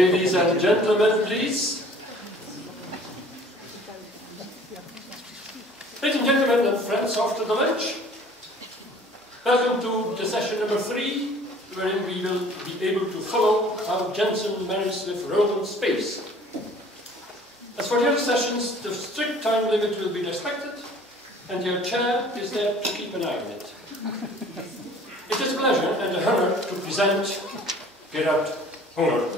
Ladies and gentlemen, please. Ladies and gentlemen and friends after the lunch, welcome to the session number 3, wherein we will be able to follow how Jenson managed with Roman space. As for the other sessions, the strict time limit will be respected, and your chair is there to keep an eye on it. It is a pleasure and a honor to present Gerard Unger,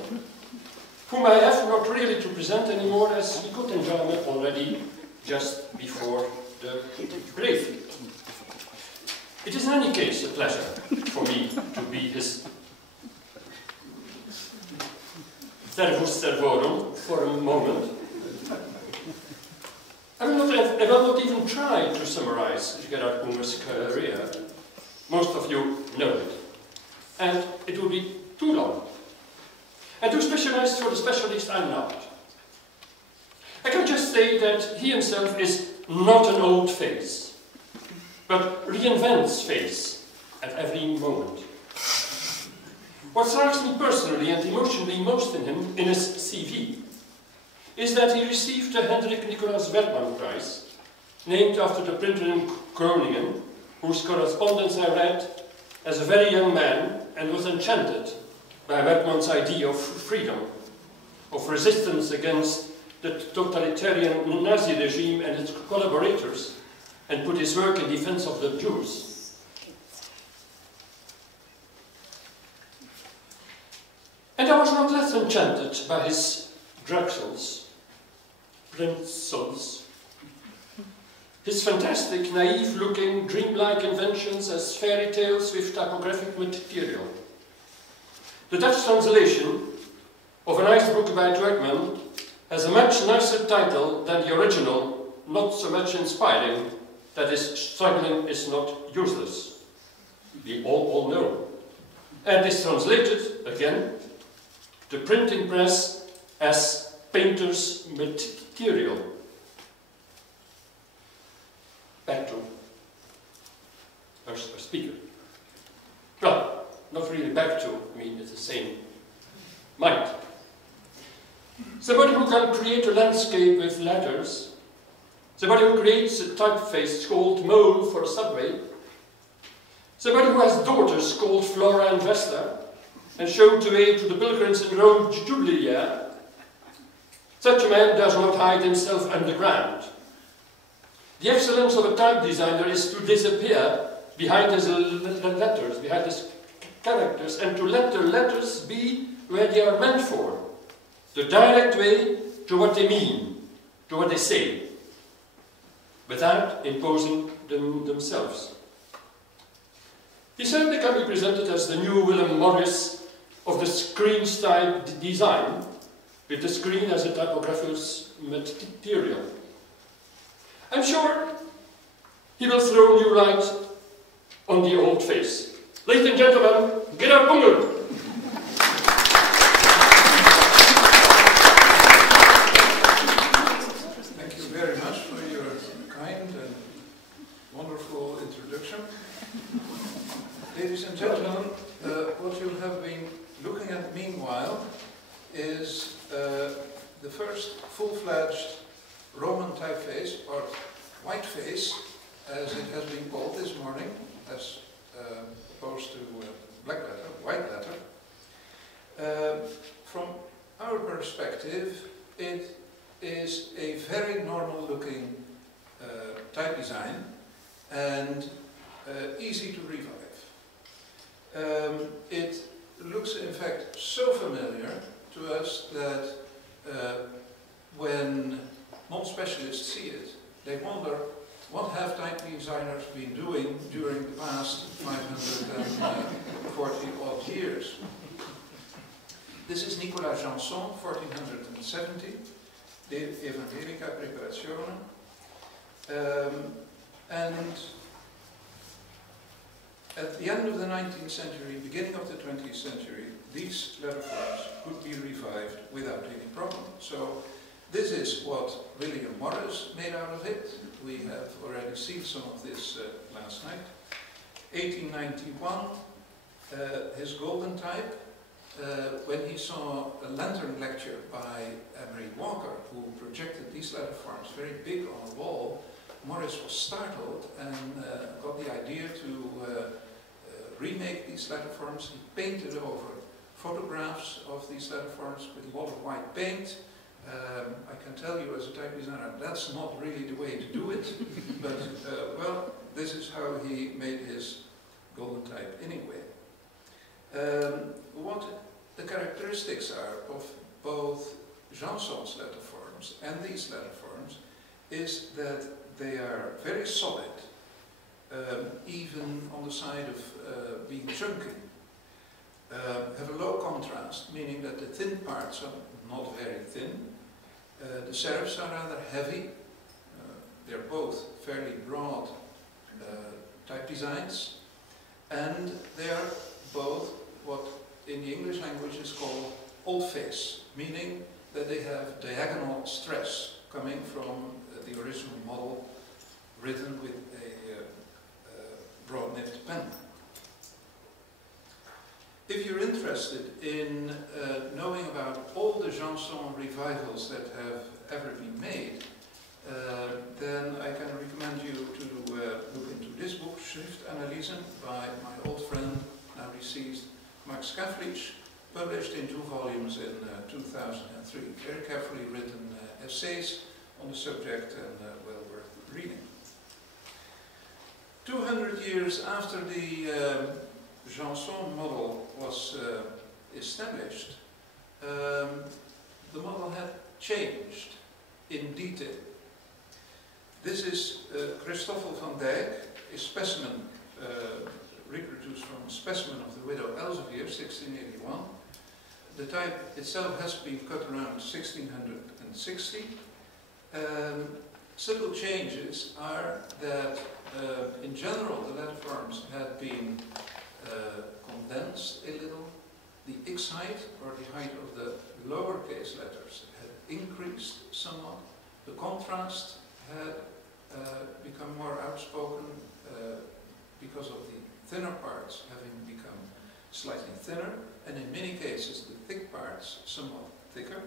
whom I have not really to present anymore, as we could enjoy him already just before the brief. It is in any case a pleasure for me to be his servus servorum for a moment. I will not even try to summarize Gerard Unger's career. Most of you know it. And it will be too long. And too specialized for the specialist I'm not. I can just say that he himself is not an old face, but reinvents face at every moment. What strikes me personally and emotionally most in him, in his CV, is that he received the Hendrik Nicolaas Werkman Prize, named after the printer in Groningen, whose correspondence I read as a very young man and was enchanted by Werkman's idea of freedom, of resistance against the totalitarian Nazi regime and its collaborators, and put his work in defense of the Jews. And I was not less enchanted by his Drexels, Prinzels, his fantastic, naive-looking, dreamlike inventions as fairy tales with typographic material. The Dutch translation of a nice book by Werkman has a much nicer title than the original, not so much inspiring, that is, struggling is not useless. We all know. And is translated, again, the printing press as painter's material. Back to our speaker. Well, not really back to, I mean, it's the same mind. Somebody who can create a landscape with letters, somebody who creates a typeface called Mole for a subway, somebody who has daughters called Flora and Vesta, and showed the way to the pilgrims in Rome Jubilee year. Such a man does not hide himself underground. The excellence of a type designer is to disappear behind his letters, behind his characters, and to let the letters be where they are meant for. The direct way to what they mean, to what they say, without imposing themselves. He certainly can be presented as the new Willem Morris of the screen style design, with the screen as a typographer's material. I'm sure he will throw new light on the old face. Ladies and gentlemen, Gerard Unger. Thank you very much for your kind and wonderful introduction. Ladies and gentlemen, what you have been looking at meanwhile is the first full-fledged Roman typeface, or whiteface, as it has been called this morning, as opposed to black letter, white letter. From our perspective, it is a very normal-looking type design and easy to revive. It looks, in fact, so familiar to us that when non-specialists see it, they wonder, what have type designers been doing during the past 540 odd years? This is Nicolas Jenson, 1470, De Evangelica Preparatione. And at the end of the 19th century, beginning of the 20th century, these letterforms could be revived without any problem. So this is what William Morris made out of it. We have already seen some of this last night. 1891, his golden type, when he saw a lantern lecture by Emery Walker, who projected these letterforms very big on a wall, Morris was startled and got the idea to remake these letterforms. He painted over photographs of these letterforms with a lot of white paint. I can tell you as a type designer, that's not really the way to do it, but well, this is how he made his golden type anyway. What the characteristics are of both Janson's letterforms and these letterforms is that they are very solid, even on the side of being chunky. Have a low contrast, meaning that the thin parts are not very thin. The serifs are rather heavy. They're both fairly broad type designs, and they are both what in the English language is called old-face, meaning that they have diagonal stress coming from the original model written with a broad-nibbed pen. If you're interested in knowing about all the Janson revivals that have ever been made, then I can recommend you to look into this book, Schriftanalysen, by my old friend, now deceased, Max Katholieke, published in 2 volumes in 2003. Very carefully written essays on the subject and well worth reading. 200 years after the Janson model was established, the model had changed in detail. This is Christoffel van Dijk, a specimen reproduced from a specimen of the widow Elsevier, 1681. The type itself has been cut around 1660. Subtle changes are that in general the letterforms had been condensed a little. The X height, or the height of the lowercase letters, had increased somewhat. The contrast had become more outspoken because of the thinner parts having become slightly thinner, and in many cases the thick parts somewhat thicker.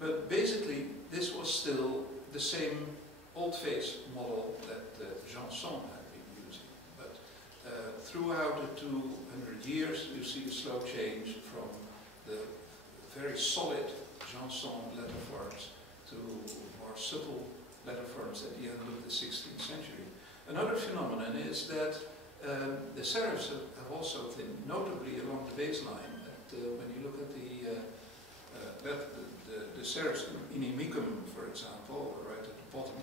But basically this was still the same old-face model that Janson had been using. But throughout the 200 years you see a slow change from the very solid Janson letterforms to more subtle letterforms at the end of the 16th century. Another phenomenon is that the serifs have also thinned, notably along the baseline. When you look at the serifs in Inimicum, for example, right at the bottom,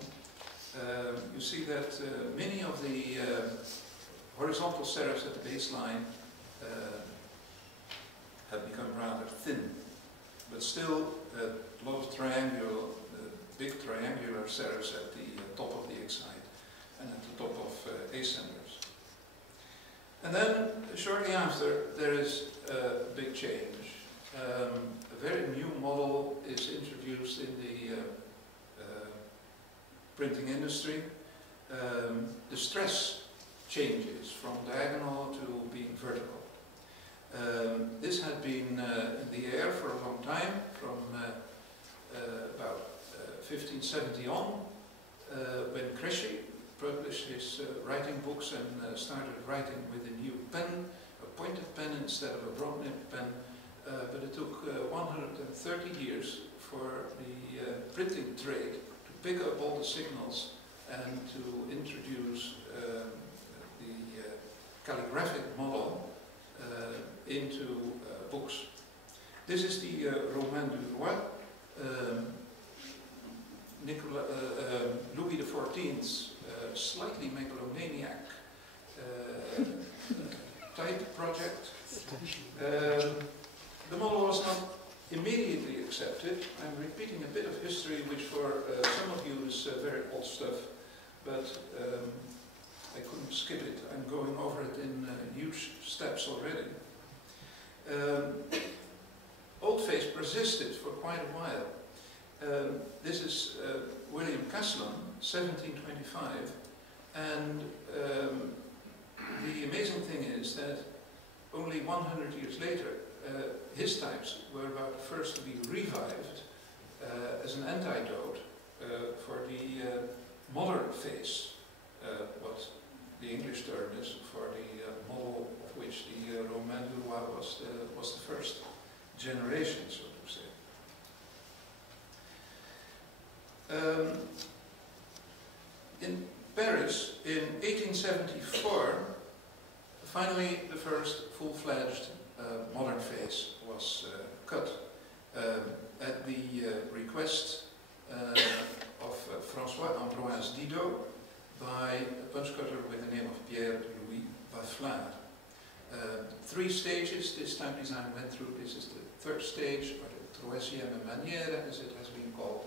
you see that many of the horizontal serifs at the baseline have become rather thin, but still a lot of big triangular serifs at the top of the X height and at the top of ascenders. And then, shortly after, there is a big change. A very new model is introduced in the printing industry. The stress changes from diagonal to being vertical. This had been in the air for a long time, from about 1570 on, when Cresci published his writing books and started writing with a new pen, a pointed pen instead of a broad-nibbed pen. But it took 130 years for the printing trade to pick up all the signals and to introduce the calligraphic model into books. This is the Romain du Roi, Louis XIV's slightly megalomaniac type project. The model was not immediately accepted. I'm repeating a bit of history which for some of you is very old stuff, but I couldn't skip it. I'm going over it in huge steps already. Old-face persisted for quite a while. This is William Caslon, 1725, and the amazing thing is that only 100 years later, his types were about first to be revived as an antidote for the modern face, what the English term is for the model of which the Romain du Roi was the first generation, so to say. In Paris, in 1874, finally the first full-fledged modern face was cut at the request of François-Ambroise Didot by a punch cutter with the name of Pierre-Louis Bafflard. 3 stages this type design went through. This is the 3rd stage, or the troisième manière as it has been called,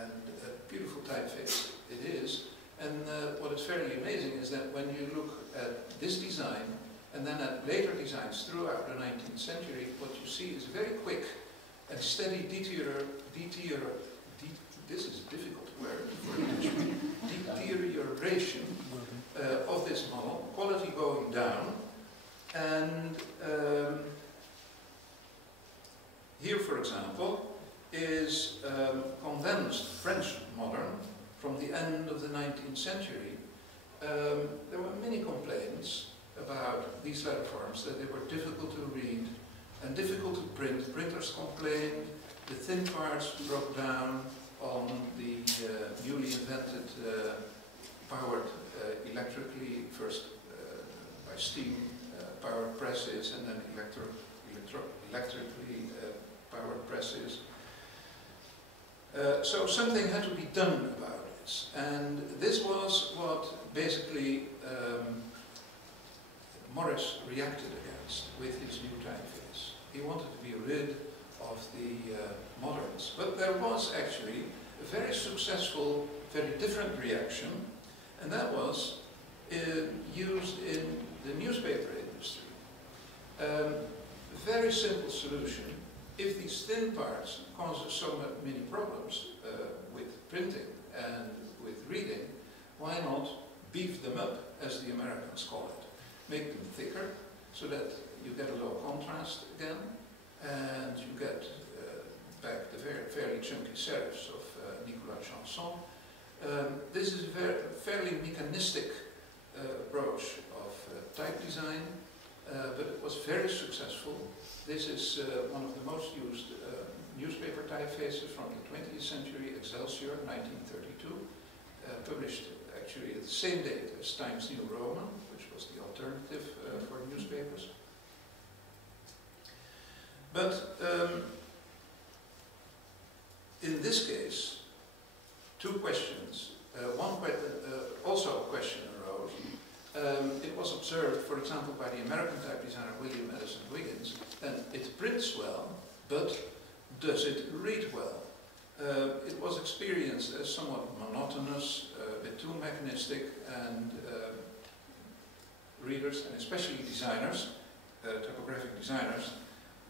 and a beautiful typeface it is. And what is fairly amazing is that when you look at this design and then at later designs throughout the 19th century, what you see is very quick and steady this is a difficult word for deterioration of this model, quality going down, and here, for example, is condensed French modern from the end of the 19th century. There were many complaints about these letterforms, that they were difficult to read and difficult to print. Printers complained, the thin parts broke down on the newly invented powered electrically, first by steam powered presses and then electrically powered presses. So something had to be done about this, and this was what basically Morris reacted against with his new typeface. He wanted to be rid of the moderns, but there was actually a very successful, very different reaction, and that was used in the newspaper industry. Very simple solution. If these thin parts cause so many problems with printing and with reading, why not beef them up, as the Americans call it? Make them thicker so that you get a low contrast again, and you get back the fairly chunky serifs of Nicolas Jenson. This is a fairly mechanistic approach of type design, but it was very successful. This is one of the most used newspaper typefaces from the 20th century, Excelsior, 1932, published actually at the same date as Times New Roman, which was the alternative for newspapers. But in this case, 2 questions. Also a question arose. It was observed, for example, by the American type designer William Addison Wiggins, that it prints well, but does it read well? It was experienced as somewhat monotonous, a bit too mechanistic, and readers, and especially designers, typographic designers,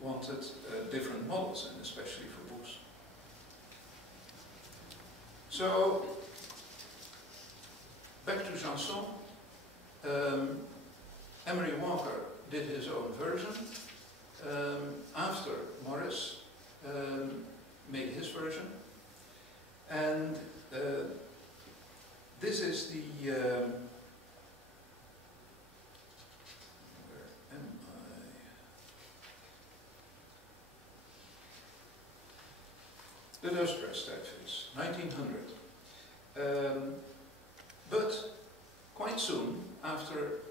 wanted different models, and especially for books. So, back to Jenson. Emery Walker did his own version. After Morris made his version. And this is the where am I? The Dust Press typeface, 1900. But quite soon after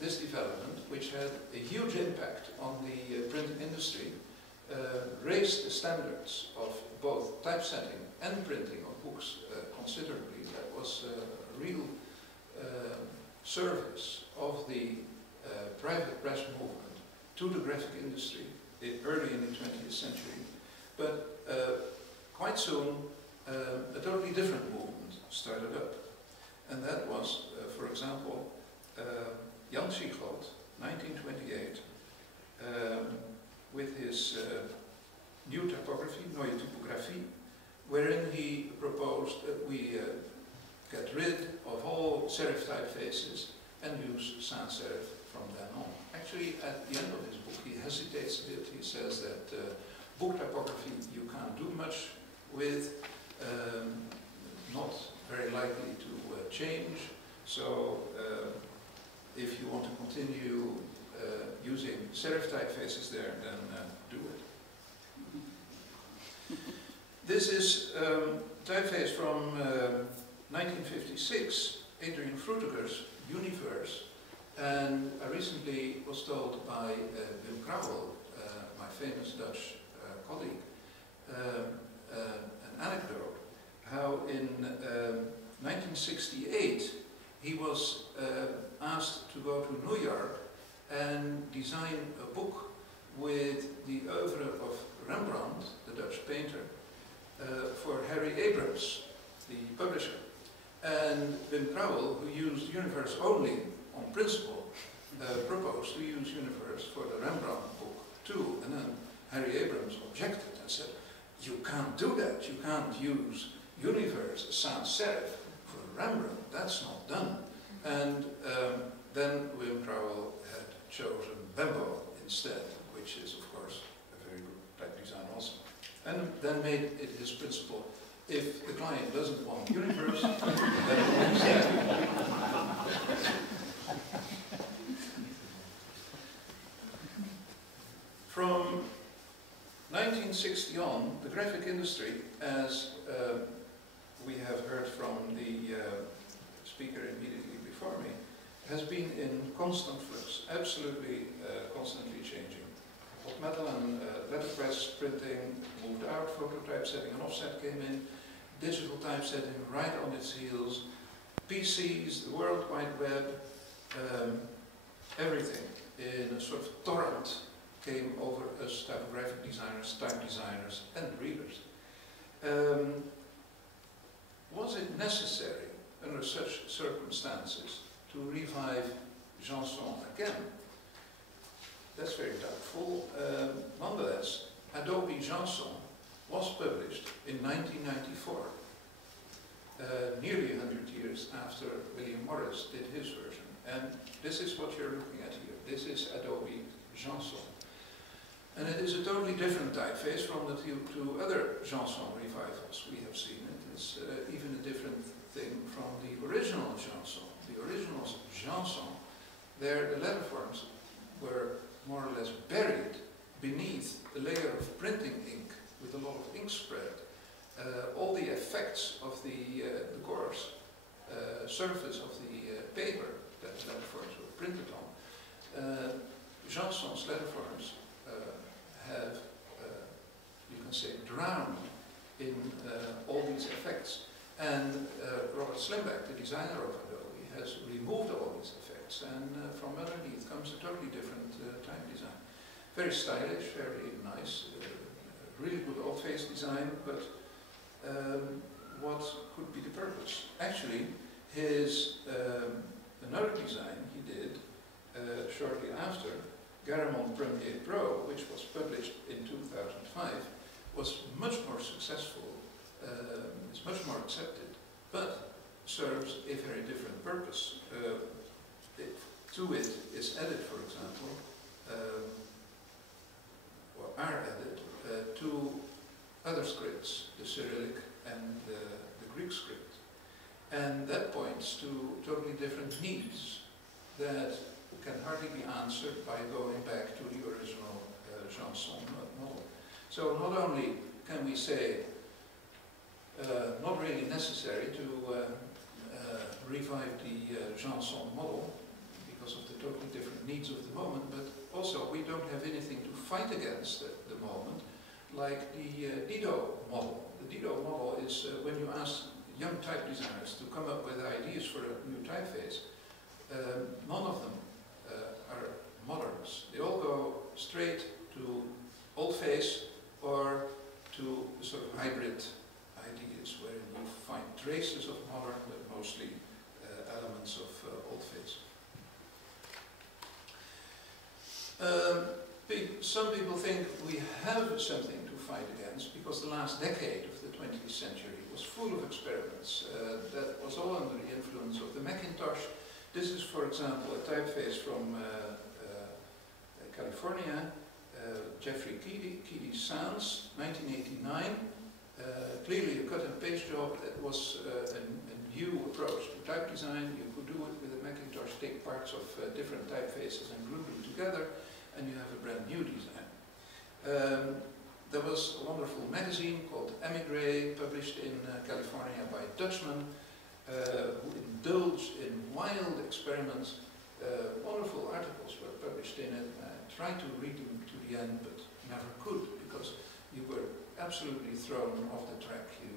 this development, which had a huge impact on the print industry, raised the standards of both typesetting and printing of books considerably. That was a real service of the private press movement to the graphic industry early in the 20th century. But quite soon, a totally different movement started up. And that was, for example, Jan Schigroth, 1928, with his new typography, Neue Typography, wherein he proposed that we get rid of all serif typefaces and use sans serif from then on. Actually, at the end of his book, he hesitates a bit. He says that book typography you can't do much with, not very likely to change. So if you want to continue using serif typefaces there, then do it. This is typeface from 1956, Adrian Frutiger's Universe. And I recently was told by Wim Krauwel, my famous Dutch colleague, an anecdote, how in 1968 he was asked to go to New York and design a book with the oeuvre of Rembrandt, the Dutch painter, for Harry Abrams, the publisher. And Wim Krauwel, who used Universe only on principle, proposed to use Universe for the Rembrandt book too. And then Harry Abrams objected and said, you can't do that, you can't use Universe sans serif for Rembrandt, that's not done. And then Wim Krauwel had chosen Bembo instead, which is of course a very good type design also. And then made it his principle, if the client doesn't want Universe, then instead. From 1960 on, the graphic industry, as we have heard from the speaker immediately before me, has been in constant flux, absolutely constantly changing. Hot metal and letterpress printing moved out, photo typesetting and offset came in, digital typesetting right on its heels, PCs, the World Wide Web, everything in a sort of torrent came over us typographic designers, type designers and readers. Was it necessary under such circumstances to revive Janson again? That's very doubtful. Nonetheless, Adobe Johnson was published in 1994, nearly 100 years after William Morris did his version. And this is what you're looking at here. This is Adobe Johnson. And it is a totally different typeface from the two other Janson revivals we have seen. It is even a different thing from the original Janson. The original Janson, there the letterforms were more or less buried beneath the layer of printing ink with a lot of ink spread. All the effects of the coarse surface of the paper that letterforms were printed on. Janson's letterforms have, you can say, drowned in all these effects. And Robert Slimbach, the designer of Adobe, has removed all these effects, and from underneath comes a totally different type design. Very stylish, very nice, really good old-face design, but what could be the purpose? Actually, his another design he did shortly after, Garamond Premier Pro, which was published in 2005, was much more successful, is much more accepted, but serves a very different purpose. To it is added, for example, or are added two other scripts, the Cyrillic and the Greek script. And that points to totally different needs that can hardly be answered by going back to the original Janson model. So not only can we say not really necessary to revive the Janson model because of the totally different needs of the moment, but also we don't have anything to fight against at the moment, like the Dido model. The Dido model is when you ask young type designers to come up with ideas for a new typeface, none of them are moderns. They all go straight to old face or to sort of hybrid ideas where you find traces of modern but mostly elements of old face. Some people think we have something to fight against because the last decade of the 20th century was full of experiments that was all under the influence of the Macintosh. This is, for example, a typeface from California, Jeffrey Keedy Sounds, 1989. Clearly a cut and paste job. That was a new approach to type design. You could do it with a Macintosh, take parts of different typefaces and glue them together, and you have a brand new design. There was a wonderful magazine called Emigre, published in California by Dutchmen, who indulged in wild experiments. Wonderful articles were published in it. I tried to read them to the end, but never could, because you were absolutely thrown off the track. You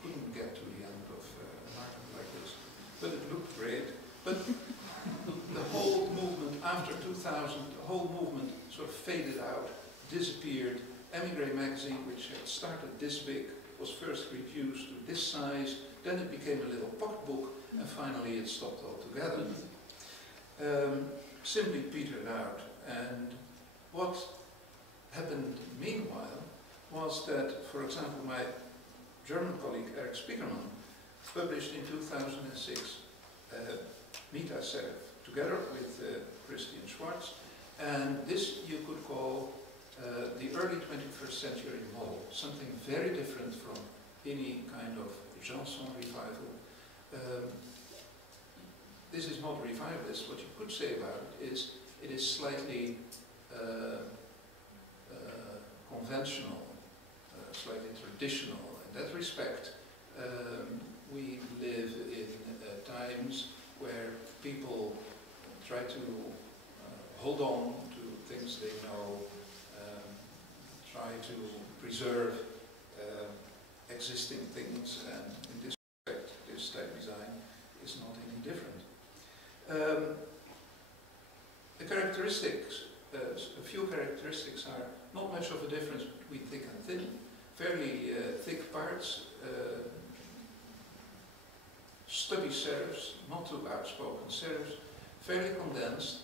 couldn't get to the end of an article like this. But it looked great. But the whole movement, after 2000, the whole movement sort of faded out, disappeared. Emigre magazine, which had started this big, was first reduced to this size, then it became a little pocketbook, and finally it stopped altogether. Simply petered out. And what happened meanwhile was that, for example, my German colleague Eric Spiekermann published in 2006 Meta Serif, together with Christian Schwartz, and this you could call the early 21st century model, something very different from any kind of Jenson revival. This is not revivalist. What you could say about it is slightly conventional, slightly traditional. In that respect, we live in times where people try to hold on to things they know, try to preserve existing things, and in this respect, this type design is not any different. The characteristics, a few characteristics are not much of a difference between thick and thin. Fairly thick parts, stubby serifs, not too outspoken serifs, fairly condensed,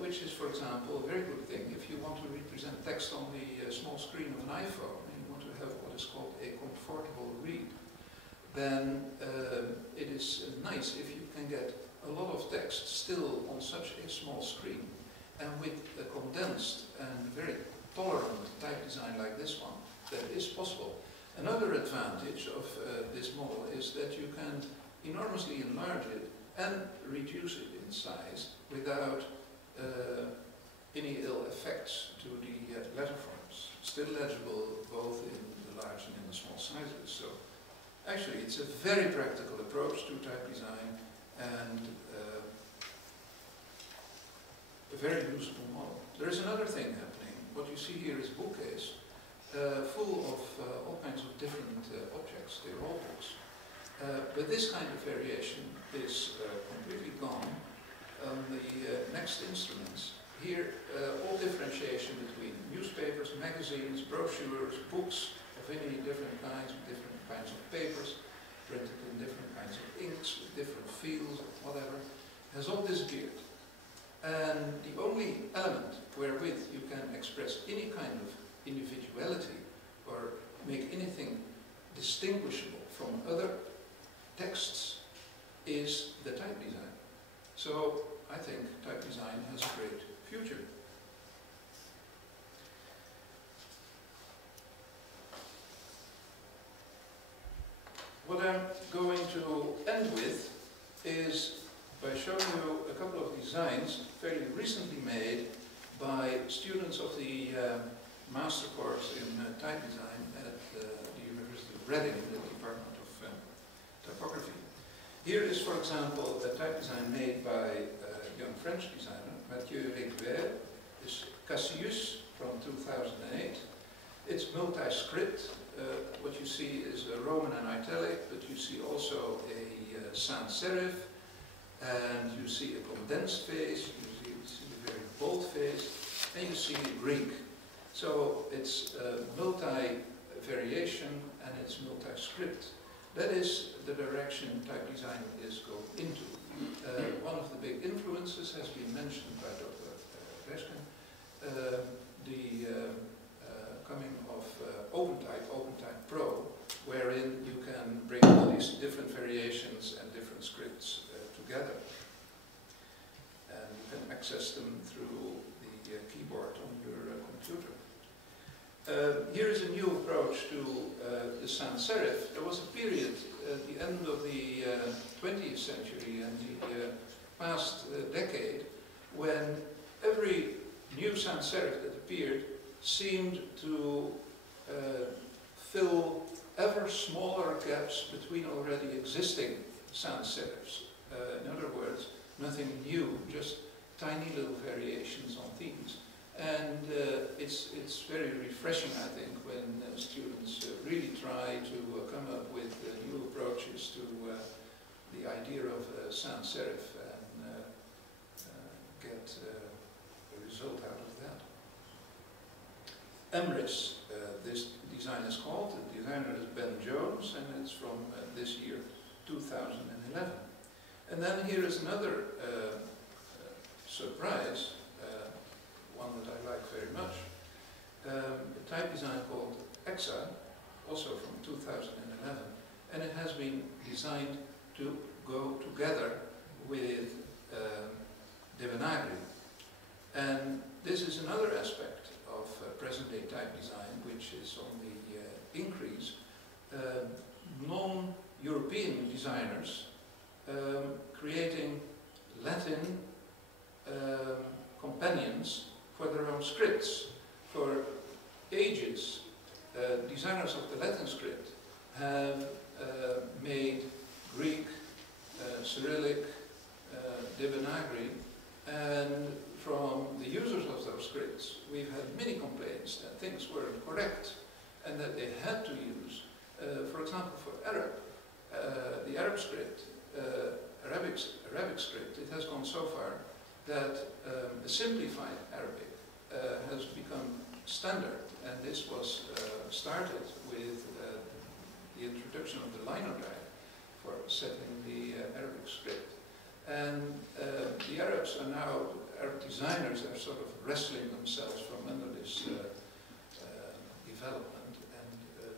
which is, for example, a very good thing if you want to represent text on the small screen of an iPhone and you want to have what is called a comfortable read. Then it is nice if you can get a lot of text still on such a small screen, and with a condensed and very tolerant type design like this one, that is possible. Another advantage of this model is that you can enormously enlarge it and reduce it in size without any ill effects to the letterforms. Still legible both in the large and in the small sizes. So actually it's a very practical approach to type design, and a very useful model. There is another thing happening. What you see here is a bookcase full of all kinds of different objects. They're all books. But this kind of variation is completely gone on the next instruments. Here, all differentiation between newspapers, magazines, brochures, books of any different kinds, with different kinds of papers, printed in different kinds of inks, with different fields, whatever, has all disappeared. And the only element wherewith you can express any kind of individuality or make anything distinguishable from other texts is the type design. So I think type design has a great future. What I'm going to end with is by showing you a couple of designs fairly recently made by students of the master course in type design at the University of Reading, in the Department of Typography. Here is, for example, a type design made by a young French designer, Mathieu Réguer. It's Cassius from 2008. It's multi-script. What you see is a Roman and italic, but you see also a sans serif, and you see a condensed face, you see a very bold face, and you see Greek. So it's multi-variation and it's multi-script. That is the direction type design is going into. One of the big influences has been mentioned by Dr. Reskin, the coming of OpenType Pro, wherein you can bring all these different variations and different scripts together. And you can access them through the keyboard on your computer. Here is a new approach to the sans serif. There was a period at the end of the 20th century and the past decade when every new sans serif that appeared seemed to fill ever smaller gaps between already existing sans serifs. In other words, nothing new, just tiny little variations on themes. And it's very refreshing, I think, when students really try to come up with new approaches to the idea of sans serif and get a result out of that. Emrys, this design is called. The designer is Ben Jones, and it's from this year, 2011. And then here is another surprise, one that I like very much, a type design called Exa, also from 2011, and it has been designed to go together with Devanagari. And this is another aspect of present-day type design, which is on the increase. Non-European designers creating Latin companions for their own scripts. For ages, designers of the Latin script have made Greek, Cyrillic, Devanagari, and from the users of those scripts, we've had many complaints that things weren't correct and that they had to use, for example, for Arab, the Arab script, Arabic script, it has gone so far that the simplified Arabic has become standard, and this was started with the introduction of the linotype for setting the Arabic script. And the Arabs are now, Arab designers are sort of wrestling themselves from under this development and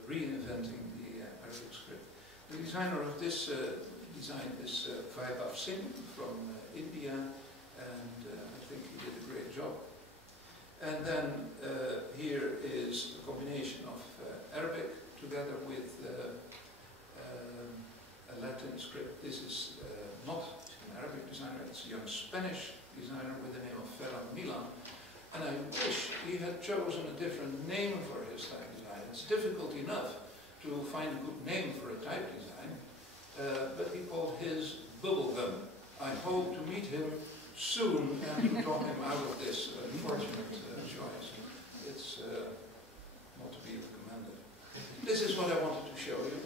reinventing the Arabic script. The designer of this design is Vaibhav Singh from India, and I think he did a great job. And then here is a combination of Arabic together with a Latin script. This is not an Arabic designer, it's a young Spanish designer with the name of Ferran Milan. And I wish he had chosen a different name for his type design. It's difficult enough to find a good name for a type design, but he called his Bubblegum. I hope to meet him soon and to talk him out of this unfortunate choice. It's not to be recommended. This is what I wanted to show you.